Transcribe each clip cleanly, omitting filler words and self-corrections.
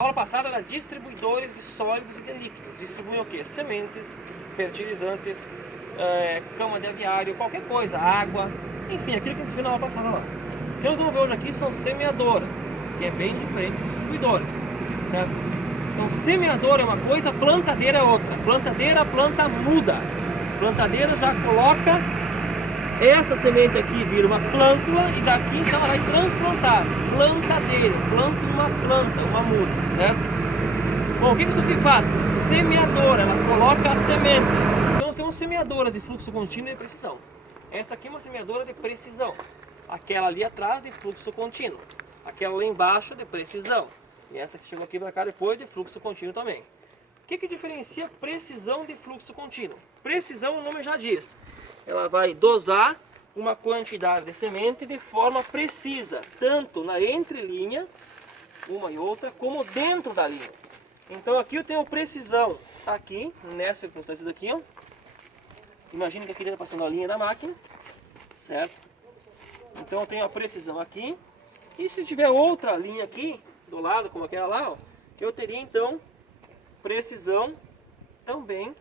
A aula passada era distribuidores de sólidos e de líquidos. Distribuem o quê? Sementes, fertilizantes, cama de aviário, qualquer coisa, água, enfim, aquilo que a gente viu na aula passada lá. O que nós vamos ver hoje aqui são semeadoras, que é bem diferente de distribuidores, certo? Então, semeadora é uma coisa, plantadeira é outra. Plantadeira, a planta muda. Plantadeira já coloca essa semente aqui, vira uma plântula e daqui então ela vai transplantar. Plantadeira, planta uma planta, uma muda, certo? Bom, o que isso aqui faz? Semeadora, ela coloca a semente. Então, nós temos semeadoras de fluxo contínuo e de precisão. Essa aqui é uma semeadora de precisão. Aquela ali atrás de fluxo contínuo. Aquela lá embaixo de precisão. E essa que chegou aqui para cá depois de fluxo contínuo também. O que diferencia precisão de fluxo contínuo? Precisão, o nome já diz. Ela vai dosar uma quantidade de semente de forma precisa, tanto na entrelinha, uma e outra, como dentro da linha. Então aqui eu tenho precisão, aqui, nessas circunstâncias aqui, ó. Imagina que aqui está passando a linha da máquina, certo? Então eu tenho a precisão aqui, e se tiver outra linha aqui, do lado, como aquela lá, ó, eu teria então precisão também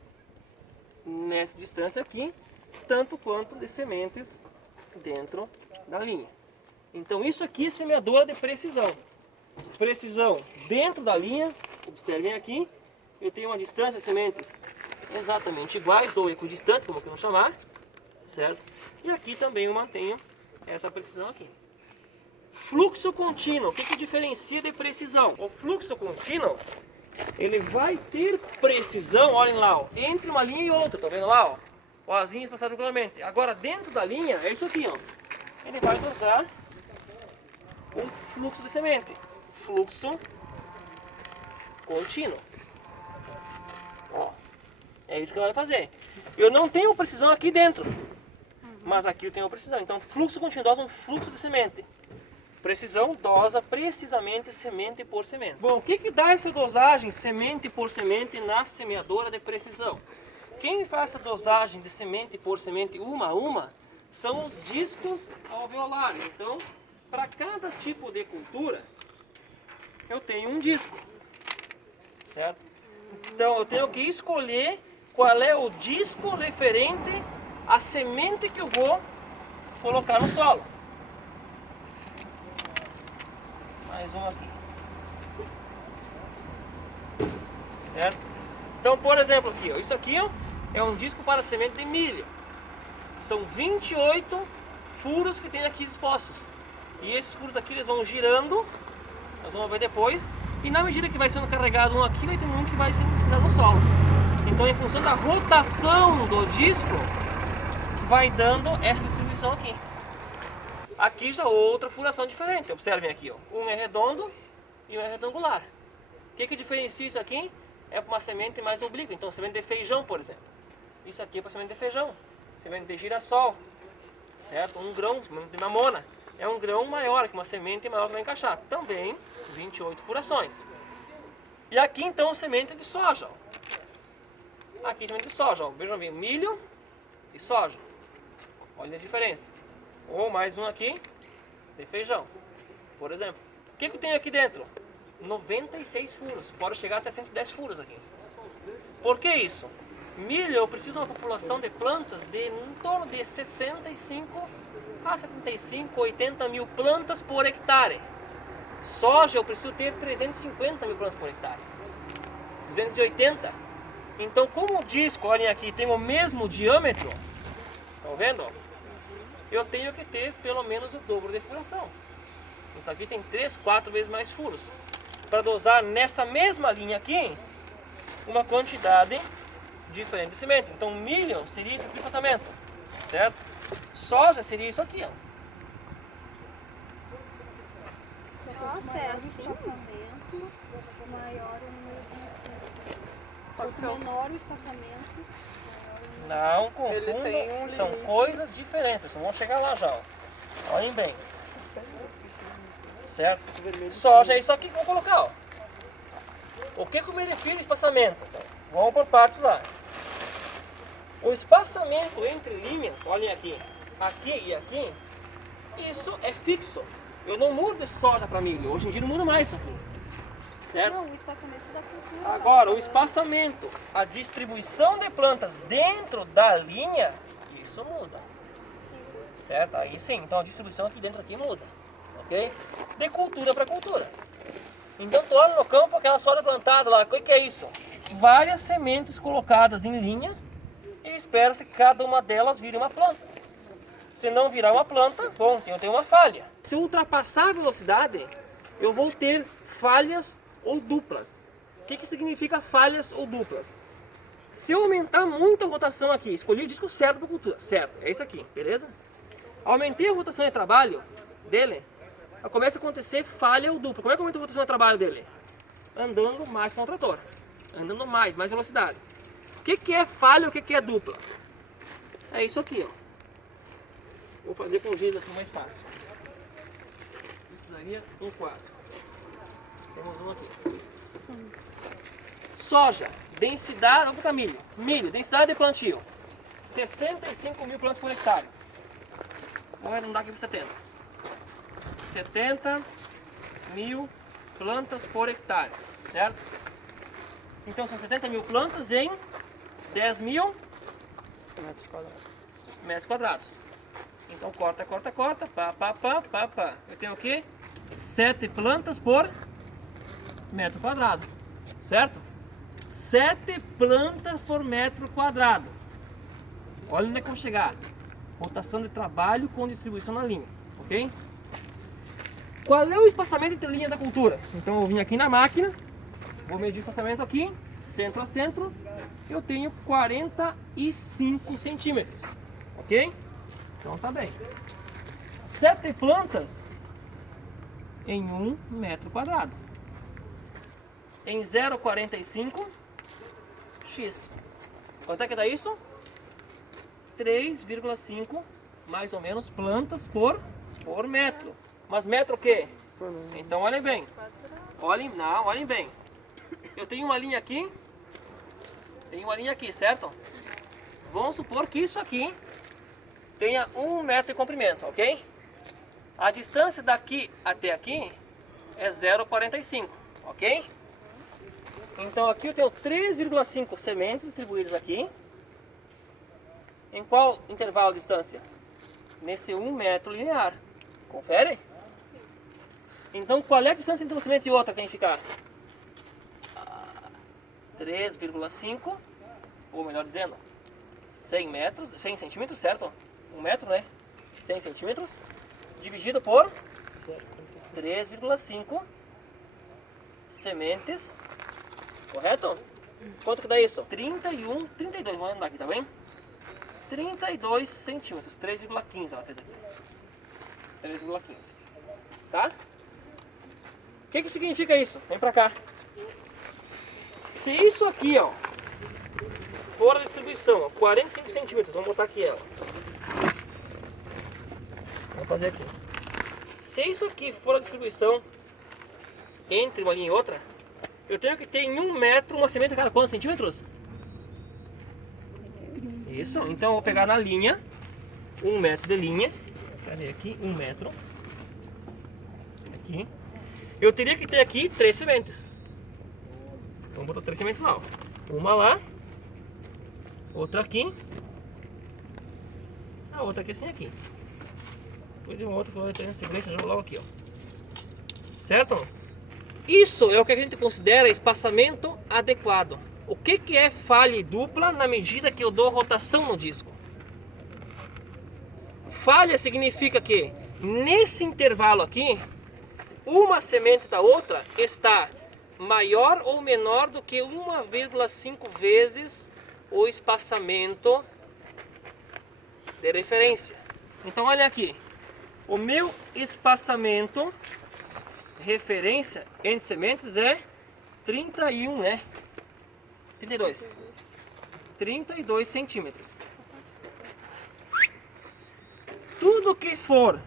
nessa distância aqui, tanto quanto de sementes dentro da linha. Então isso aqui é semeadora de precisão. Precisão dentro da linha, observem aqui, eu tenho uma distância de sementes exatamente iguais ou equidistantes, como queiram chamar, certo? E aqui também eu mantenho essa precisão aqui. Fluxo contínuo, o que diferencia de precisão? O fluxo contínuo, ele vai ter precisão, olhem lá, ó, entre uma linha e outra, tá vendo lá, ó? O asinho passado regularmente. Agora dentro da linha, é isso aqui, ó. Ele vai dosar um fluxo de semente. Fluxo contínuo. Ó, é isso que ele vai fazer. Eu não tenho precisão aqui dentro, mas aqui eu tenho precisão. Então fluxo contínuo dosa um fluxo de semente. Precisão dosa precisamente semente por semente. Bom, o que dá essa dosagem semente por semente na semeadora de precisão? Quem faz essa dosagem de semente por semente uma a uma são os discos alveolares. Então, para cada tipo de cultura, eu tenho um disco, certo? Então, eu tenho que escolher qual é o disco referente à semente que eu vou colocar no solo. Mais um aqui, certo? Então, por exemplo, aqui, ó, isso aqui ó, é um disco para semente de milho. São 28 furos que tem aqui dispostos. E esses furos aqui eles vão girando, nós vamos ver depois. E na medida que vai sendo carregado um aqui, vai ter um que vai sendo disputado no solo. Então, em função da rotação do disco, vai dando essa distribuição aqui. Aqui já outra furação diferente. Observem aqui, ó. Um é redondo e um é retangular. O que diferencia isso aqui? É para uma semente mais oblíqua. Então, semente de feijão, por exemplo. Isso aqui é para semente de feijão. Semente de girassol, certo? Um grão, semente de mamona. É um grão maior, que uma semente maior que vai encaixar. Também 28 furações. E aqui, então, semente de soja. Ó. Aqui, semente de soja. Ó. Vejam bem, milho e soja. Olha a diferença. Ou mais um aqui de feijão, por exemplo. O que eu tenho aqui dentro? 96 furos, pode chegar até 110 furos aqui. Por que isso? Milho eu preciso de uma população de plantas de em torno de 65 a 75, 80 mil plantas por hectare. Soja eu preciso ter 350 mil plantas por hectare. 280. Então, como o disco, olhem aqui, tem o mesmo diâmetro, estão vendo? Eu tenho que ter pelo menos o dobro de furação. Então aqui tem 3, 4 vezes mais furos. Para dosar nessa mesma linha aqui, uma quantidade diferente de semente. Então milho seria esse aqui de passamento, certo? Soja seria isso aqui, ó. Nossa, é assim? Maior o número de quanto menor o espaçamento. Não confundam, são coisas diferentes. Vamos chegar lá já, ó. Olhem bem. Certo? Soja é isso aqui que eu vou colocar, ó. O que eu me refiro a espaçamento? Vamos por partes lá. O espaçamento entre linhas, olhem aqui, aqui e aqui, isso é fixo. Eu não mudo de soja para milho. Hoje em dia não muda mais isso aqui. certo? Não, o espaçamento da cultura. Agora, o espaçamento, a distribuição de plantas dentro da linha, isso muda. Certo? Aí sim, então a distribuição aqui dentro aqui muda. Ok? De cultura para cultura. Então tu olha no campo aquela soja plantada lá, o que é isso? Várias sementes colocadas em linha e espera-se que cada uma delas vire uma planta. Se não virar uma planta, bom, eu tenho uma falha. Se eu ultrapassar a velocidade, eu vou ter falhas ou duplas. O que significa falhas ou duplas? Se eu aumentar muito a rotação aqui, escolhi o disco certo para a cultura, certo, é isso aqui, beleza? Aumentei a rotação de trabalho dele, começa a acontecer falha ou dupla. Como é que aumenta a rotação de trabalho dele? Andando mais com o trator, andando mais velocidade. O que é falha, o que é dupla? É isso aqui, ó. Vou fazer com giz aqui mais fácil. Precisaria um quadro. Temos um aqui. Soja, densidade, vamos botar milho. Milho, densidade de plantio. 65 mil plantas por hectare. Vamos arredondar aqui para 70. 70 mil plantas por hectare, certo? Então são 70 mil plantas em 10 mil metros quadrados. Então corta, pá. Eu tenho o quê? 7 plantas por metro quadrado, certo? 7 plantas por metro quadrado. Olha onde é que eu vou chegar. Rotação de trabalho com distribuição na linha, ok? Qual é o espaçamento entre linhas da cultura? Então eu vim aqui na máquina, vou medir o espaçamento aqui, centro a centro, eu tenho 45 centímetros, ok? Então tá bem. 7 plantas em 1 metro quadrado. Em 0,45 x. Quanto é que dá isso? 3,5 mais ou menos plantas por metro. Mas metro o quê? Então olhem bem. Olhem bem. Eu tenho uma linha aqui. Certo? Vamos supor que isso aqui tenha 1 metro de comprimento, ok? A distância daqui até aqui é 0,45, ok? Então aqui eu tenho 3,5 sementes distribuídas aqui. Em qual intervalo de distância? Nesse 1 metro linear. Confere? Então qual é a distância entre uma semente e outra que tem que ficar? 3,5, ou melhor dizendo, 100 metros, 100 centímetros, certo? 1 metro, né? 100 centímetros, dividido por 3,5 sementes, correto? Quanto que dá isso? 32, vamos andar aqui, tá bem? 32 centímetros, 3,15 ela fez aqui. 3,15, tá? O que significa isso? Vem pra cá. Se isso aqui, ó, for a distribuição, ó, 45 centímetros, vamos botar aqui ela. Vamos fazer aqui. Se isso aqui for a distribuição entre uma linha e outra, eu tenho que ter em 1 metro uma semente a cada quantos centímetros? Isso, então eu vou pegar na linha, 1 metro de linha. Cadê aqui? 1 metro. Aqui. Eu teria que ter aqui 3 sementes. Vamos botar 3 sementes lá, ó. Uma lá, outra aqui, a outra aqui assim aqui. Depois de uma outra que eu vou ter na sequência, já vou logo aqui, ó. Certo? Isso é o que a gente considera espaçamento adequado. O que é falha dupla na medida que eu dou rotação no disco? Falha significa que nesse intervalo aqui, uma semente da outra está maior ou menor do que 1,5 vezes o espaçamento de referência. Então olha aqui, o meu espaçamento referência entre sementes é 31, né? 32 centímetros. Tudo que for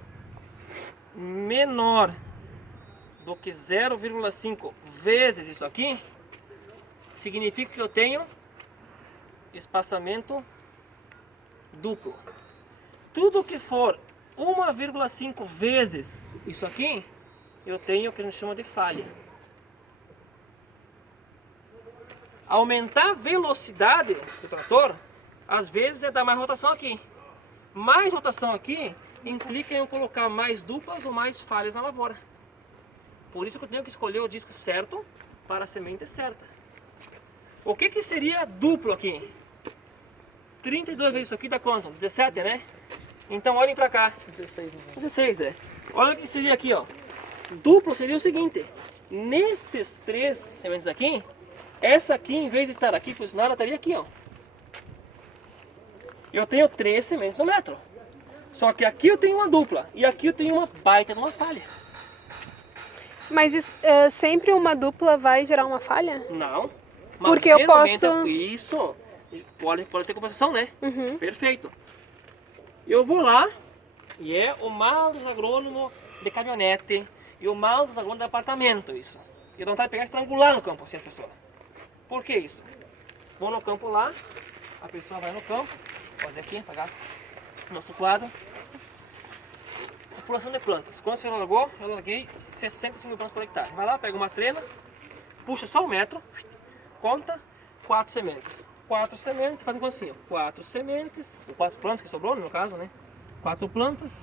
menor do que 0,5 vezes isso aqui, significa que eu tenho espaçamento duplo. Tudo que for 1,5 vezes isso aqui, eu tenho o que a gente chama de falha. Aumentar a velocidade do trator, às vezes é dar mais rotação aqui. Mais rotação aqui implica em eu colocar mais duplas ou mais falhas na lavoura. Por isso que eu tenho que escolher o disco certo para a semente certa. O que que seria duplo aqui? 32 vezes isso aqui dá quanto? 17, né? Então olhem para cá. 16, é. Olha o que seria aqui, ó. Duplo seria o seguinte. Nesses 3 sementes aqui, essa aqui, em vez de estar aqui posicionada, ela estaria aqui, ó. Eu tenho 3 sementes no metro. Só que aqui eu tenho uma dupla e aqui eu tenho uma baita de uma falha. Mas sempre uma dupla vai gerar uma falha? Não. Mas porque eu posso... Isso. Pode ter compensação, né? Uhum. Perfeito. Eu vou lá e é o mal dos agrônomos de caminhonete e o mal dos agrônomos de apartamento, isso. Eu dou vontade de pegar e estrangular no campo assim a pessoa. Por que isso? Vou no campo lá, a pessoa vai no campo, pode aqui, apagar nosso quadro. População de plantas. Quando você largou, eu larguei 65 mil plantas por hectare. Vai lá, pega uma trena, puxa só 1 metro, conta 4 sementes. 4 sementes, faz assim, 4 sementes, 4 plantas que sobrou no caso, né? 4 plantas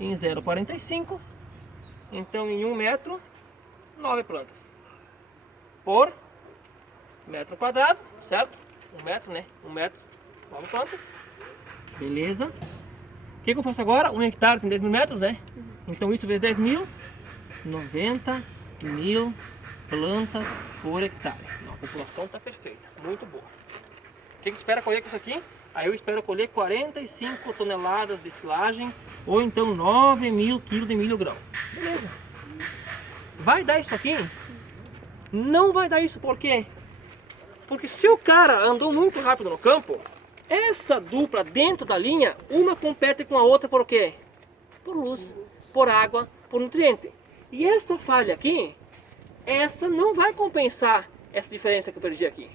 em 0,45. Então em 1 metro, 9 plantas. Por metro quadrado, certo? 1 metro, né? 1 metro, 9 plantas. Beleza. O que eu faço agora? 1 hectare tem 10 mil metros, né? Então isso vezes 10 mil, 90 mil plantas por hectare. Não, a população está perfeita, muito boa. O que eu espero colher com isso aqui? Aí eu espero colher 45 toneladas de silagem ou então 9 mil quilos de milho grão. Beleza. Vai dar isso aqui? Não vai dar isso, por quê? Porque se o cara andou muito rápido no campo, essa dupla dentro da linha, uma compete com a outra por quê? Por luz, por água, por nutriente. E essa falha aqui, essa não vai compensar essa diferença que eu perdi aqui.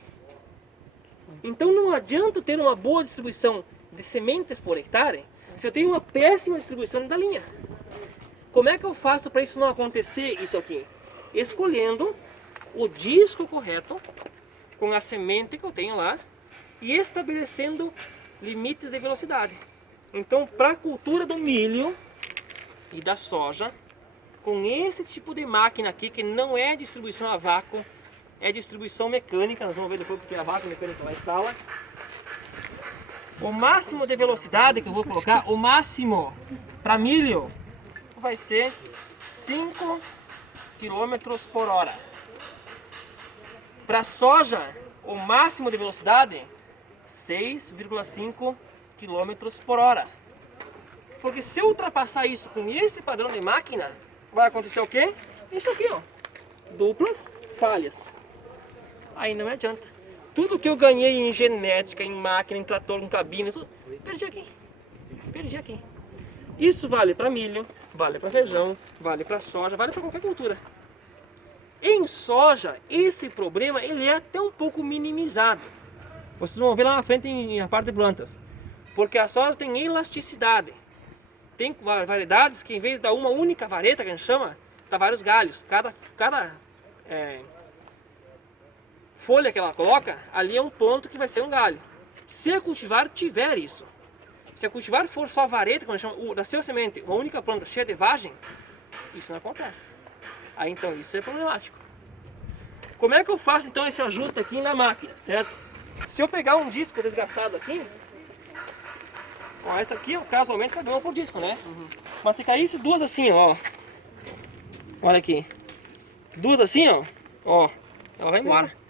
Então não adianta ter uma boa distribuição de sementes por hectare se eu tenho uma péssima distribuição da linha. Como é que eu faço para isso não acontecer isso aqui? Escolhendo o disco correto com a semente que eu tenho lá e estabelecendo limites de velocidade. Então, para a cultura do milho e da soja, com esse tipo de máquina aqui, que não é distribuição a vácuo, é distribuição mecânica, nós vamos ver depois porque a vácuo mecânica vai em sala. O máximo de velocidade que eu vou colocar, o máximo para milho, vai ser 5 km por hora. Para soja, o máximo de velocidade 6,5 km por hora. Porque se eu ultrapassar isso com esse padrão de máquina, vai acontecer o quê? Isso aqui, ó. Duplas falhas. Aí não me adianta. Tudo que eu ganhei em genética, em máquina, em trator, em cabine, tudo, perdi aqui. Perdi aqui. Isso vale para milho, vale para feijão, vale para soja, vale para qualquer cultura. Em soja, esse problema ele é até um pouco minimizado. Vocês vão ver lá na frente na parte de plantas. Porque a soja tem elasticidade. Tem variedades que em vez de dar uma única vareta, que a gente chama, dá vários galhos. Cada folha que ela coloca, ali é um ponto que vai ser um galho. Se a cultivar tiver isso, se a cultivar for só vareta, como a gente chama, da sua semente, uma única planta cheia de vagem, isso não acontece. Aí então isso é problemático. Como é que eu faço então esse ajuste aqui na máquina, certo? Se eu pegar um disco desgastado aqui, ó, essa aqui casualmente cabe uma por disco, né? Mas se caísse duas assim, ó, olha aqui, duas assim, ó, ela vai embora.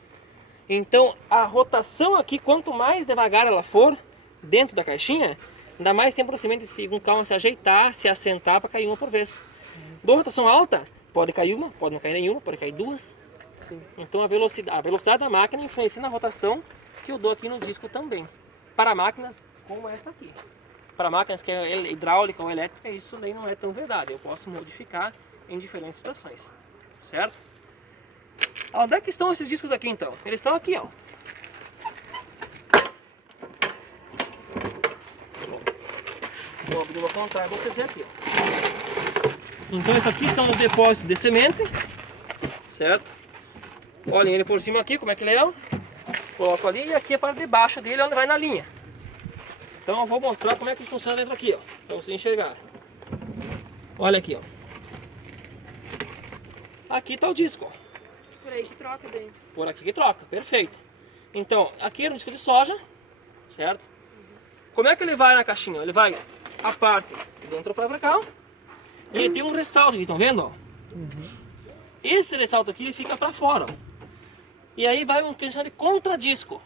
Então a rotação aqui, quanto mais devagar ela for dentro da caixinha, dá mais tempo para a semente com calma se ajeitar, se assentar para cair uma por vez. Do rotação alta, pode cair uma, pode não cair nenhuma, pode cair duas. Sim. Então a velocidade da máquina influencia na rotação que eu dou aqui no disco também. Para máquinas como essa aqui. Para máquinas que é hidráulica ou elétrica, isso daí não é tão verdade. Eu posso modificar em diferentes situações. Certo? Onde é que estão esses discos aqui então? Eles estão aqui, ó. Vou abrir uma contrária para vocês verem aqui, ó. Então esses aqui são os depósitos de semente. Certo? Olhem ele por cima aqui, como é que ele é, ó. Coloco ali e aqui é a parte de baixo dele onde vai na linha. Então eu vou mostrar como é que funciona dentro aqui, ó, para você enxergar. Olha aqui, ó. Aqui tá o disco, ó. Por aí que troca daí. Por aqui que troca, perfeito. Então, aqui é um disco de soja, certo? Como é que ele vai na caixinha? Ele vai a parte de dentro para cá, e ele tem um ressalto aqui, estão vendo? Ó? Esse ressalto aqui ele fica para fora, ó. E aí vai um que a gente chama de contradisco,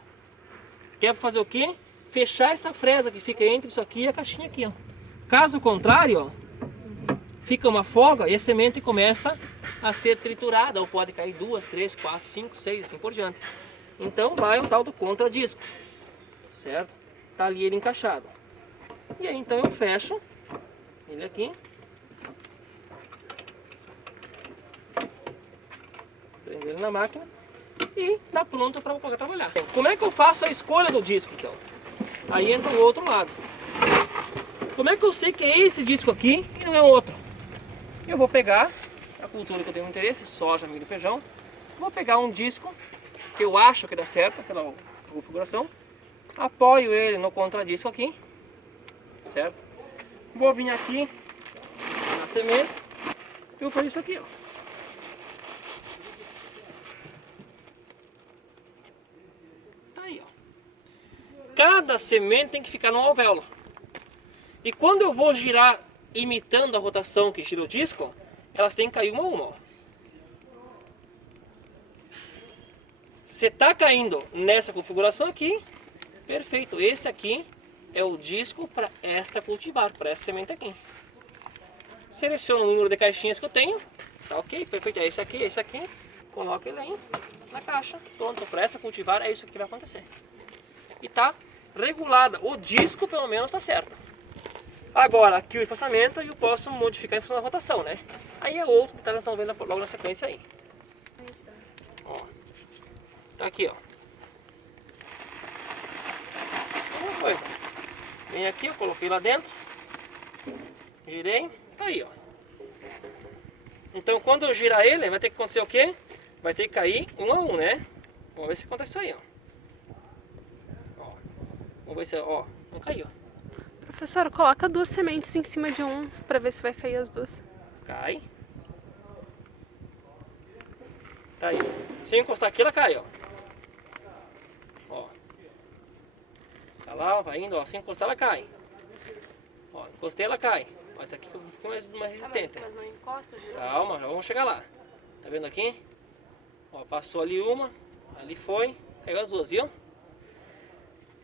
que é para fazer o quê? Fechar essa fresa que fica entre isso aqui e a caixinha aqui, ó. Caso contrário, ó, fica uma folga e a semente começa a ser triturada, ou pode cair 2, 3, 4, 5, 6, assim por diante. Então vai o tal do contradisco, certo? Tá ali ele encaixado. E aí então eu fecho ele aqui. Prender ele na máquina e tá pronto para poder trabalhar. Como é que eu faço a escolha do disco então? Aí entra o outro lado. Como é que eu sei que é esse disco aqui e não é outro? Eu vou pegar a cultura que eu tenho interesse, soja, milho e feijão. Vou pegar um disco que eu acho que dá certo pela configuração. Apoio ele no contradisco aqui, certo? Vou vir aqui na semente e vou fazer isso aqui, ó. Tá aí, ó. Cada semente tem que ficar numa alvéola. E quando eu vou girar imitando a rotação que gira o disco, elas têm que cair uma a uma, ó. Se tá caindo nessa configuração aqui, perfeito. Esse aqui é o disco para esta cultivar, para essa semente aqui. Seleciono o número de caixinhas que eu tenho. Tá ok, perfeito. É esse aqui, esse aqui. Coloco ele aí na caixa. Pronto, para essa cultivar é isso que vai acontecer. E tá regulada. O disco pelo menos tá certo. Agora aqui o espaçamento eu posso modificar em função da rotação, né? Aí é outro que nós estamos vendo logo na sequência aí. Ó. Tá aqui, ó. Uma coisa. Vem aqui, eu coloquei lá dentro. Girei. Tá aí, ó. Então quando eu girar ele, vai ter que acontecer o quê? Vai ter que cair um a um, né? Vamos ver se acontece isso aí, ó. Vamos ver se, ó, não caiu. Professor, coloca 2 sementes em cima de um para ver se vai cair as 2. Cai. Tá aí. Se eu encostar aqui, ela cai, ó. Ó. Tá lá, ó, vai indo, ó. Se encostar, ela cai. Ó, encostei, ela cai. Mas aqui um pouquinho mais resistente. Mas não encosta, geralmente. Calma, já vamos chegar lá. Tá vendo aqui? Ó, passou ali uma, ali foi, caiu as duas, viu?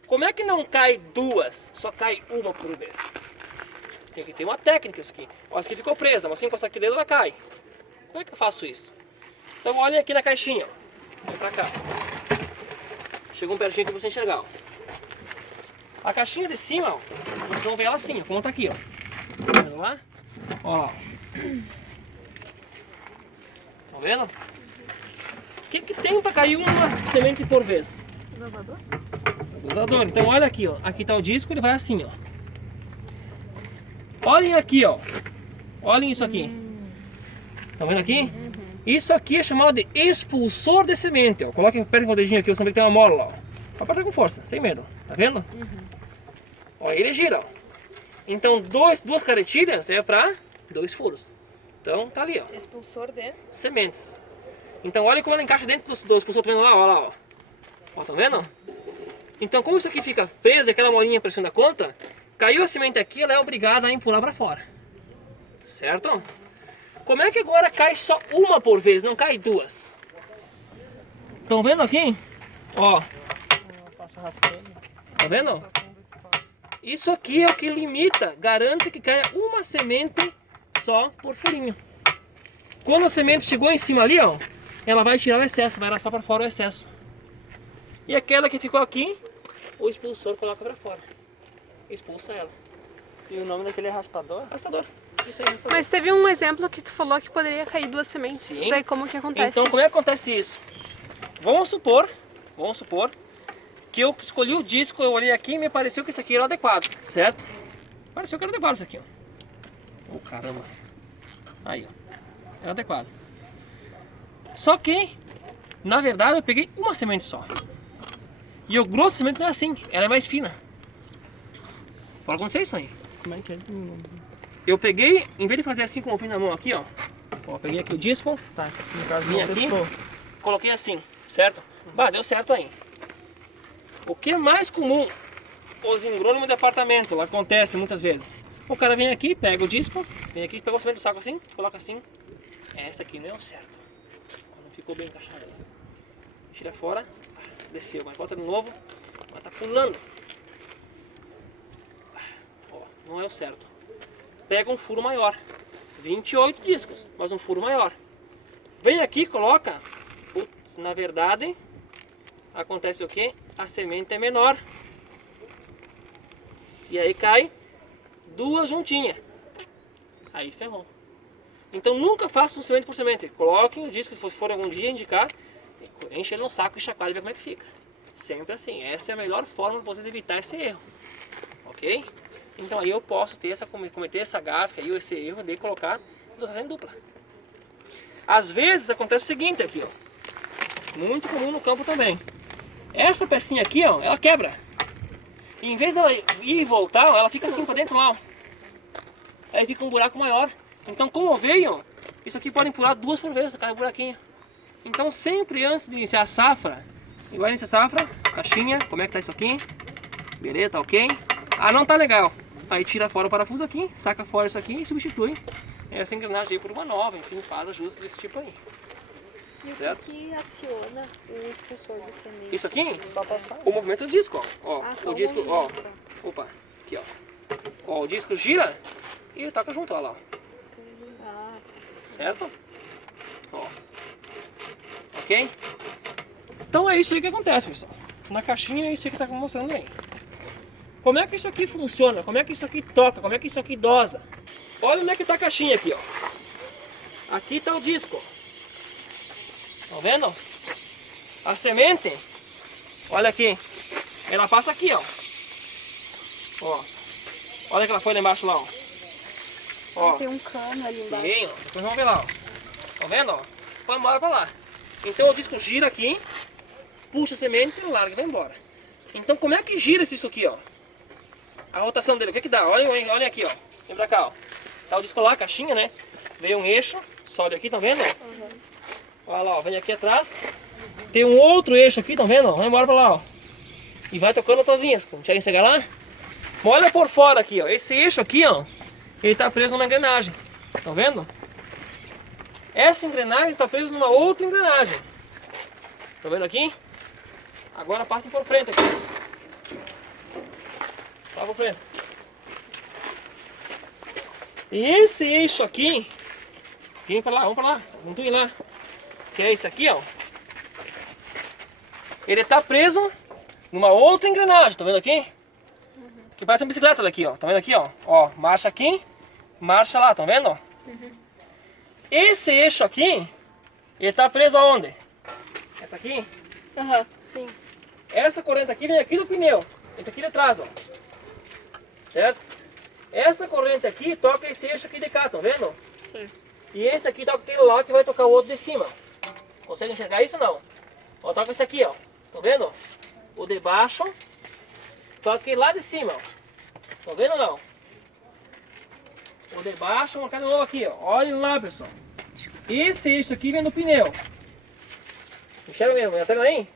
Como é que não cai duas, só cai uma por vez? Tem que ter uma técnica isso aqui. Ó, essa aqui ficou presa, mas se encostar aqui dentro ela cai. Como é que eu faço isso? Então olhem aqui na caixinha, ó. Vem pra cá. Chega um pertinho aqui pra você enxergar, ó. A caixinha de cima, ó, vocês vão ver ela assim, ó, como tá aqui, ó. Vamos lá? Ó. Tá vendo? O que tem para cair uma semente por vez? Dosador? Dosador. Então olha aqui, ó. Aqui tá o disco, ele vai assim, ó. Olhem aqui, ó. Olhem isso aqui. Tá vendo aqui? Isso aqui é chamado de expulsor de semente, ó. Coloque perto com o dedinho aqui, você vê que tem uma mola lá, ó. Aperta com força, sem medo. Tá vendo? Ó, ele gira, ó. Então duas caretilhas é para 2 furos. Então tá ali, ó. Expulsor de Sementes. Então olha como ela encaixa dentro do expulsor, tá vendo lá, ó, lá, ó. Ó, tá vendo? Então como isso aqui fica preso, aquela molinha pressão da conta, caiu a semente aqui, ela é obrigada a empurrar para fora. Certo? Como é que agora cai só uma por vez, não cai 2? Estão vendo aqui? Ó. Passa raspando. Tá vendo? Isso aqui é o que limita, garante que caia uma semente só por furinho. Quando a semente chegou em cima ali, ó, ela vai tirar o excesso, vai raspar para fora o excesso. E aquela que ficou aqui, o expulsor coloca para fora. Expulsa ela. E o nome daquele é raspador? Raspador. Isso aí, raspador. Mas teve um exemplo que tu falou que poderia cair 2 sementes. Sim. Daí como que acontece? Então como é que acontece isso? Vamos supor que eu escolhi o disco, eu olhei aqui e me pareceu que esse aqui era o adequado, certo? Pareceu que era adequado isso aqui, ó. Oh, caramba. Aí, ó. Era adequado. Só que, na verdade, eu peguei uma semente só. E o grosso da semente não é assim, ela é mais fina. Pode acontecer isso aí. Como é que é? Eu peguei, em vez de fazer assim como eu fiz na mão aqui, ó. Ó, peguei aqui o disco, Tá, no caso vim não aqui, testou. coloquei assim, certo? Bah, deu certo aí. O que é mais comum, os engrônimos de apartamento, acontece muitas vezes. O cara vem aqui, pega o disco, vem aqui, pega o semente do saco assim, coloca assim. Essa aqui não é o certo. Não ficou bem encaixada. Tira fora, desceu, mas volta de novo, mas tá pulando. Ó, não é o certo. Pega um furo maior, 28 discos, mas um furo maior. Vem aqui, coloca, putz, na verdade, acontece o que? A semente é menor. E aí cai duas juntinhas. Aí ferrou. Então nunca faça um semente por semente. Coloquem o disco, se for algum dia indicar, enche ele no saco e chacoalhe e vê como é que fica. Sempre assim. Essa é a melhor forma de vocês evitar esse erro. Ok? Então aí eu posso ter cometer essa gafe aí, ou esse erro de colocar dosagem dupla. Às vezes acontece o seguinte aqui, ó. Muito comum no campo também. Essa pecinha aqui, ó, ela quebra. E em vez dela ir e voltar, ó, ela fica assim pra dentro lá, ó. Aí fica um buraco maior. Então como veio, isso aqui pode empurrar duas por vez, cada buraquinho. Então sempre antes de iniciar a safra, igual iniciar a safra, caixinha, como é que tá isso aqui? Beleza, tá ok? Ah, não tá legal. Aí tira fora o parafuso aqui, saca fora isso aqui e substitui essa engrenagem aí por uma nova, enfim, faz ajustes desse tipo aí. E o Certo? que aciona o expulsor de semente? Isso aqui, Só passar. o movimento do disco, ó. Ah, Ó, só o o disco, ó. movimento. Opa, aqui, ó. Ó, o disco gira e ele toca junto, ó lá, ó. Ah, Certo? Ó. Ok? Então é isso aí que acontece, pessoal. Na caixinha é isso aí que tá mostrando aí. Como é que isso aqui funciona? Como é que isso aqui toca? Como é que isso aqui dosa? Olha onde é que tá a caixinha aqui, ó. Aqui tá o disco. Tá vendo? A semente, olha aqui. Ela passa aqui, ó. Ó. Olha que ela foi lá embaixo lá, ó. Ó. tem um cano ali embaixo. Sim, ó. Depois vamos ver lá, ó. Tá vendo, ó? Foi embora pra lá. Então o disco gira aqui, puxa a semente e larga e vai embora. Então como é que gira isso aqui, ó? A rotação dele, o que que dá? Olha aqui, ó. Vem pra cá, ó. Tá o disco lá, a caixinha, né? Veio um eixo, sobe aqui, tá vendo? Olha lá, ó. Vem aqui atrás. Tem um outro eixo aqui, tá vendo? Vai embora pra lá, ó. E vai tocando tozinhas. Consegue chegar lá? Olha por fora aqui, ó. Esse eixo aqui, ó. Ele tá preso numa engrenagem. Tá vendo? Essa engrenagem tá presa numa outra engrenagem. Tá vendo aqui? Agora passa por frente aqui. Tá por frente. E esse eixo aqui, vem pra lá, vamos pra lá, vamos ir lá. Que é esse aqui, ó. Ele tá preso numa outra engrenagem, tá vendo aqui? Que parece uma bicicleta daqui, ó. Tá vendo aqui, ó? Ó, marcha aqui, marcha lá, tá vendo? Esse eixo aqui, ele tá preso aonde? Essa aqui? Aham, sim. Essa corrente aqui vem aqui do pneu. Esse aqui de trás, ó. Certo? Essa corrente aqui toca esse eixo aqui de cá, tá vendo? Sim. E esse aqui toca aquele lá que vai tocar o outro de cima. Consegue enxergar isso ou não? Ó, toca esse aqui, ó. Tá vendo? O de baixo toca aquele lá de cima, ó. Tá vendo ou não? O de baixo, vou colocar de novo aqui, ó. Olha lá, pessoal. Esse eixo aqui vem do pneu. Enxerga mesmo? A trena aí?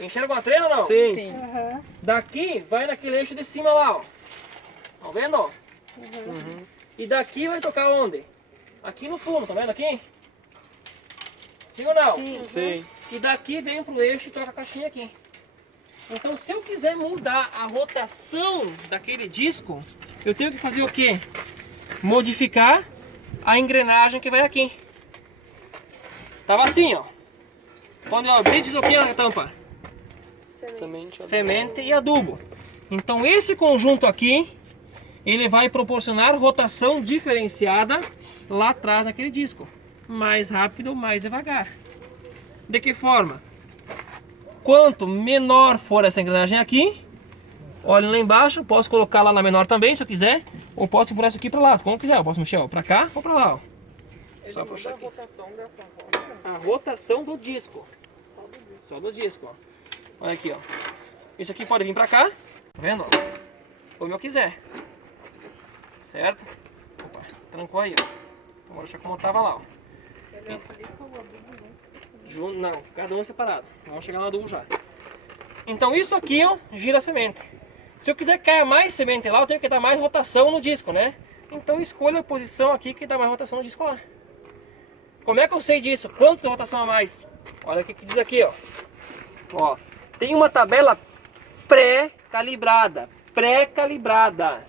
Enxerga uma trena ou não? Sim. Aham. Daqui vai naquele eixo de cima lá, ó. Tá vendo, ó? E daqui vai tocar onde? Aqui no fundo, tá vendo aqui? Sim ou não? Sim. Sim. E daqui vem pro eixo e toca a caixinha aqui. Então se eu quiser mudar a rotação daquele disco, eu tenho que fazer o quê? Modificar a engrenagem que vai aqui. Tava assim, ó. Quando eu abri, diz o que na tampa? Semente. Semente e adubo. Então esse conjunto aqui, ele vai proporcionar rotação diferenciada lá atrás daquele disco. Mais rápido, mais devagar. De que forma? Quanto menor for essa engrenagem aqui, olha lá embaixo, posso colocar lá na menor também, se eu quiser, ou posso por essa aqui para lá, como quiser, eu posso mexer ó, para cá ou para lá. Ó. Só puxar aqui. A rotação do disco. Só do disco, ó. Olha aqui, ó. Isso aqui pode vir pra cá, tá vendo? Ó? Como eu quiser. Certo? Opa, trancou aí, ó. Então vou deixar como tava lá, ó. Não, cada um é separado. Vamos chegar no adubo já. Então isso aqui, ó, gira a semente. Se eu quiser cair mais semente lá, eu tenho que dar mais rotação no disco, né? Então escolha a posição aqui que dá mais rotação no disco lá. Como é que eu sei disso? Quanto de rotação a mais? Olha o que diz aqui, ó. Ó, tem uma tabela pré-calibrada. Pré-calibrada.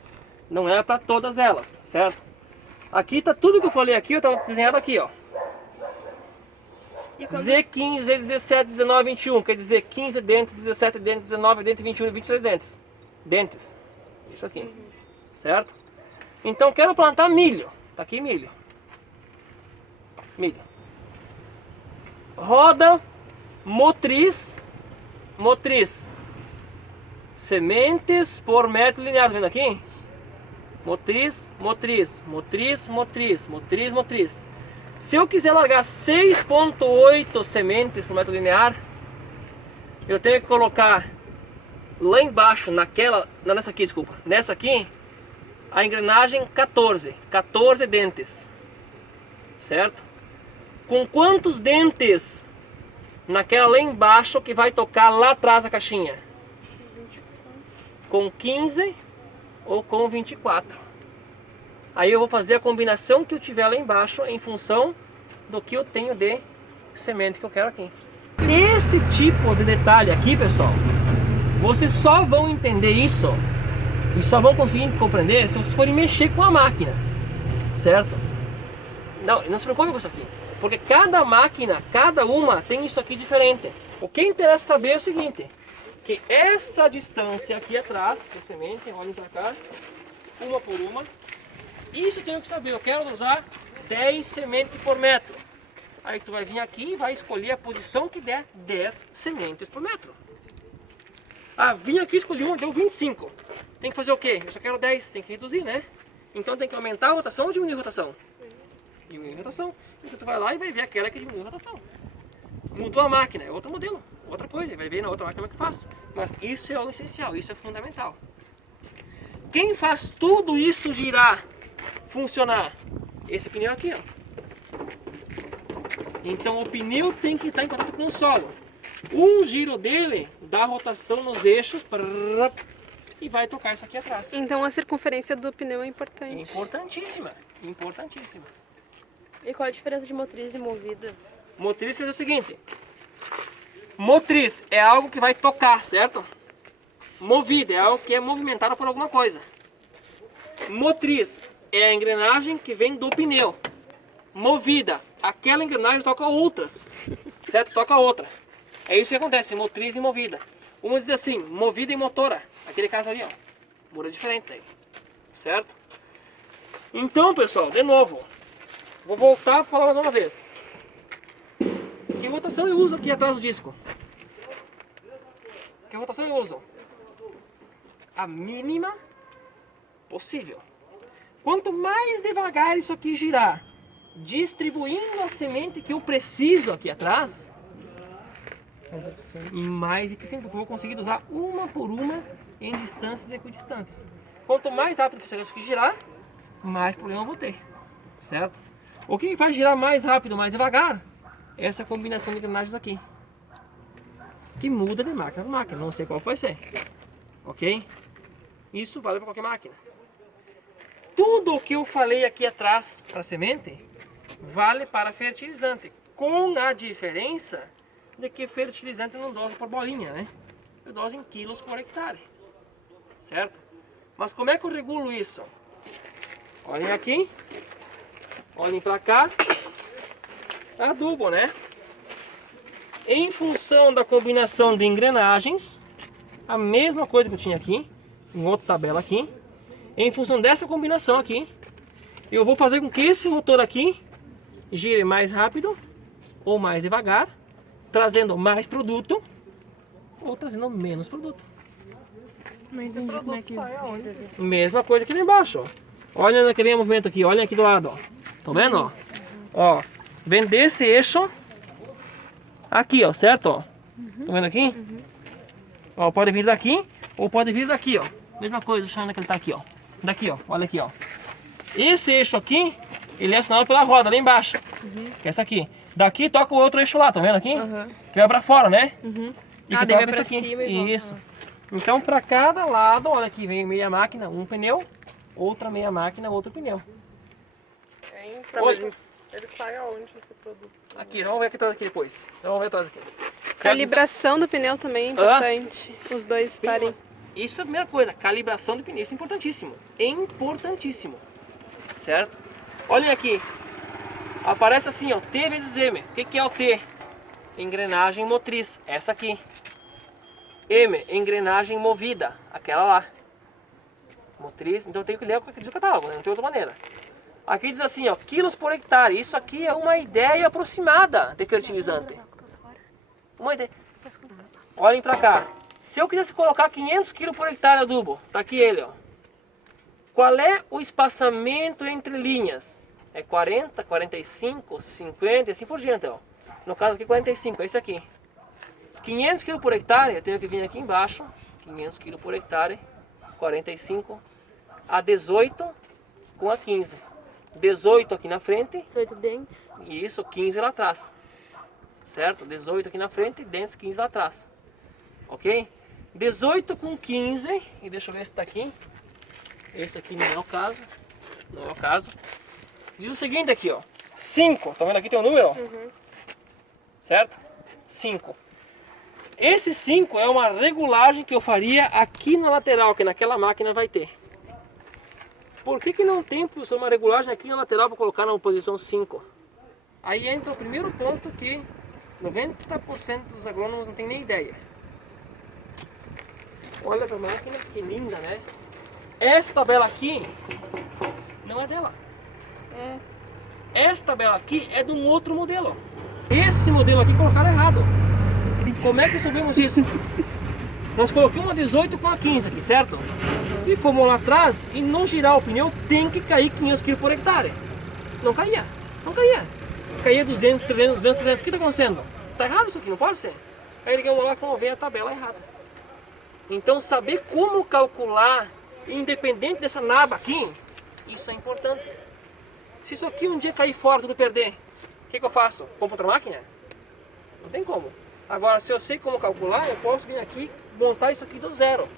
Não é para todas elas, certo? Aqui tá tudo que eu falei aqui, eu tava desenhado aqui, ó. Z15, Z17, 19, 21. Quer dizer 15 dentes, 17 dentes, 19 dentes, 21 e 23 dentes. Dentes. Isso aqui. Certo? Então quero plantar milho. Tá aqui milho. Milho. Roda motriz. Motriz. Sementes por metro linear. Tá vendo aqui? Motriz, motriz, motriz, motriz, motriz, motriz. Se eu quiser largar 6,8 sementes por metro linear, eu tenho que colocar lá embaixo, nessa aqui, desculpa, nessa aqui, a engrenagem 14 dentes, certo? Com quantos dentes naquela lá embaixo que vai tocar lá atrás a caixinha? Com 15 ou com 24. Aí eu vou fazer a combinação que eu tiver lá embaixo em função do que eu tenho de semente que eu quero aqui. Esse tipo de detalhe aqui, pessoal, vocês só vão entender isso e só vão conseguir compreender se vocês forem mexer com a máquina, certo? Não se preocupe com isso aqui, porque cada máquina, cada uma tem isso aqui diferente. O que interessa saber é o seguinte, que essa distância aqui atrás da semente, olhem para cá, uma por uma, isso eu tenho que saber, eu quero usar 10 sementes por metro. Aí tu vai vir aqui e vai escolher a posição que der 10 sementes por metro. Ah, vim aqui, escolhi uma, deu 25. Tem que fazer o quê? Eu só quero 10, tem que reduzir, né? Então tem que aumentar a rotação ou diminuir a rotação? Diminuir a rotação. Então tu vai lá e vai ver aquela que diminui a rotação. Mudou a máquina, é outro modelo, outra coisa, vai ver na outra máquina como é que faz. Mas isso é o essencial, isso é fundamental. Quem faz tudo isso girar, funcionar? Esse pneu aqui, ó. Então o pneu tem que estar em contato com o solo. Um giro dele dá rotação nos eixos e vai tocar isso aqui atrás. Então a circunferência do pneu é importante. Importantíssima, importantíssima. E qual a diferença de motriz e movida? Motriz quer dizer o seguinte. Motriz é algo que vai tocar, certo? Movida é algo que é movimentado por alguma coisa. Motriz é a engrenagem que vem do pneu. Movida, aquela engrenagem toca outras, certo? Toca outra. É isso que acontece, motriz e movida. Uma diz assim, movida e motora. Aquele caso ali, ó, muda diferente aí, certo? Então, pessoal, de novo, vou voltar a falar mais uma vez. Que rotação eu uso aqui atrás do disco? Que rotação eu uso? A mínima possível. Quanto mais devagar isso aqui girar, distribuindo a semente que eu preciso aqui atrás, mais eficiente, porque eu vou conseguir usar uma por uma em distâncias equidistantes. Quanto mais rápido isso aqui girar, mais problema eu vou ter, certo? O que vai girar mais rápido, mais devagar? Essa combinação de engrenagens aqui, que muda de máquina para máquina, não sei qual vai ser, ok? Isso vale para qualquer máquina. Tudo o que eu falei aqui atrás para semente vale para fertilizante, com a diferença de que fertilizante não dosa por bolinha, né? Eu doso em quilos por hectare, certo? Mas como é que eu regulo isso? Olhem aqui, olhem para cá, adubo, né? Em função da combinação de engrenagens, a mesma coisa que eu tinha aqui, em outra tabela aqui, em função dessa combinação aqui, eu vou fazer com que esse rotor aqui gire mais rápido ou mais devagar, trazendo mais produto ou trazendo menos produto. Mesma coisa aqui lá embaixo, ó. Olha naquele movimento aqui, olha aqui do lado, ó. Tá vendo, ó? Ó, vem desse eixo aqui, ó, certo, ó? Tá vendo aqui? Ó, pode vir daqui ou pode vir daqui, ó. Mesma coisa, deixa eu ver onde ele tá aqui, ó. Daqui, ó. Olha aqui, ó. Esse eixo aqui, ele é assinado pela roda lá embaixo. Que é essa aqui. Daqui toca o outro eixo lá, tá vendo aqui? Que vai pra fora, né? E que daí vai toca pra esse aqui. cima e volta. Isso. Então pra cada lado, olha aqui, vem meia máquina, um pneu. Outra meia máquina, outro pneu. Tá, Hoje- mas ele sai aonde esse produto? Aqui, vamos ver aqui atrás aqui depois. Vamos ver atrás aqui. Certo? Calibração do pneu também é importante. Os dois estarem. Isso é a primeira coisa, calibração do pneu, isso é importantíssimo. Importantíssimo. Certo? Olhem aqui. Aparece assim, ó, T vezes M. O que é o T? Engrenagem motriz, essa aqui. M, engrenagem movida, aquela lá. Motriz, então eu tenho que ler o que diz o catálogo, né? Não tem outra maneira. Aqui diz assim, ó, quilos por hectare. Isso aqui é uma ideia aproximada de fertilizante. Uma ideia. Olhem pra cá. Se eu quisesse colocar 500 kg por hectare adubo, tá aqui ele, ó. Qual é o espaçamento entre linhas? É 40, 45, 50 e assim por diante, ó. No caso aqui 45, é esse aqui. 500 kg por hectare, eu tenho que vir aqui embaixo. 500 kg por hectare, 45 a 18 com a 15. 18 aqui na frente 18 dentes. e isso, 15 lá atrás. Certo? 18 aqui na frente e dentro 15 lá atrás. Ok? 18 com 15, e deixa eu ver se está aqui. Esse aqui não é o caso. Não é o caso. Diz o seguinte aqui, ó. 5. Tá vendo aqui tem o número? Certo? 5. Esse 5 é uma regulagem que eu faria aqui na lateral, que naquela máquina vai ter. Por que não tem, professor, uma regulagem aqui na lateral para colocar na posição 5? Aí entra o primeiro ponto que 90% dos agrônomos não tem nem ideia. Olha para a máquina, que linda, né? Essa tabela aqui não é dela. Essa tabela aqui é de um outro modelo. Esse modelo aqui colocaram errado. Como é que subimos isso? Nós colocamos uma 18 com a 15 aqui, certo? E fomos lá atrás e não girar o pneu tem que cair 500 kg por hectare. Não caía, não caía. Caía 200, 300, 200, 300. O que está acontecendo? Está errado isso aqui, não pode ser. Aí ligamos lá e fomos ver a tabela errada. Então saber como calcular, independente dessa naba aqui, isso é importante. Se isso aqui um dia cair fora, tudo perder, o que eu faço? Compro outra máquina? Não tem como. Agora, se eu sei como calcular, eu posso vir aqui montar isso aqui do zero.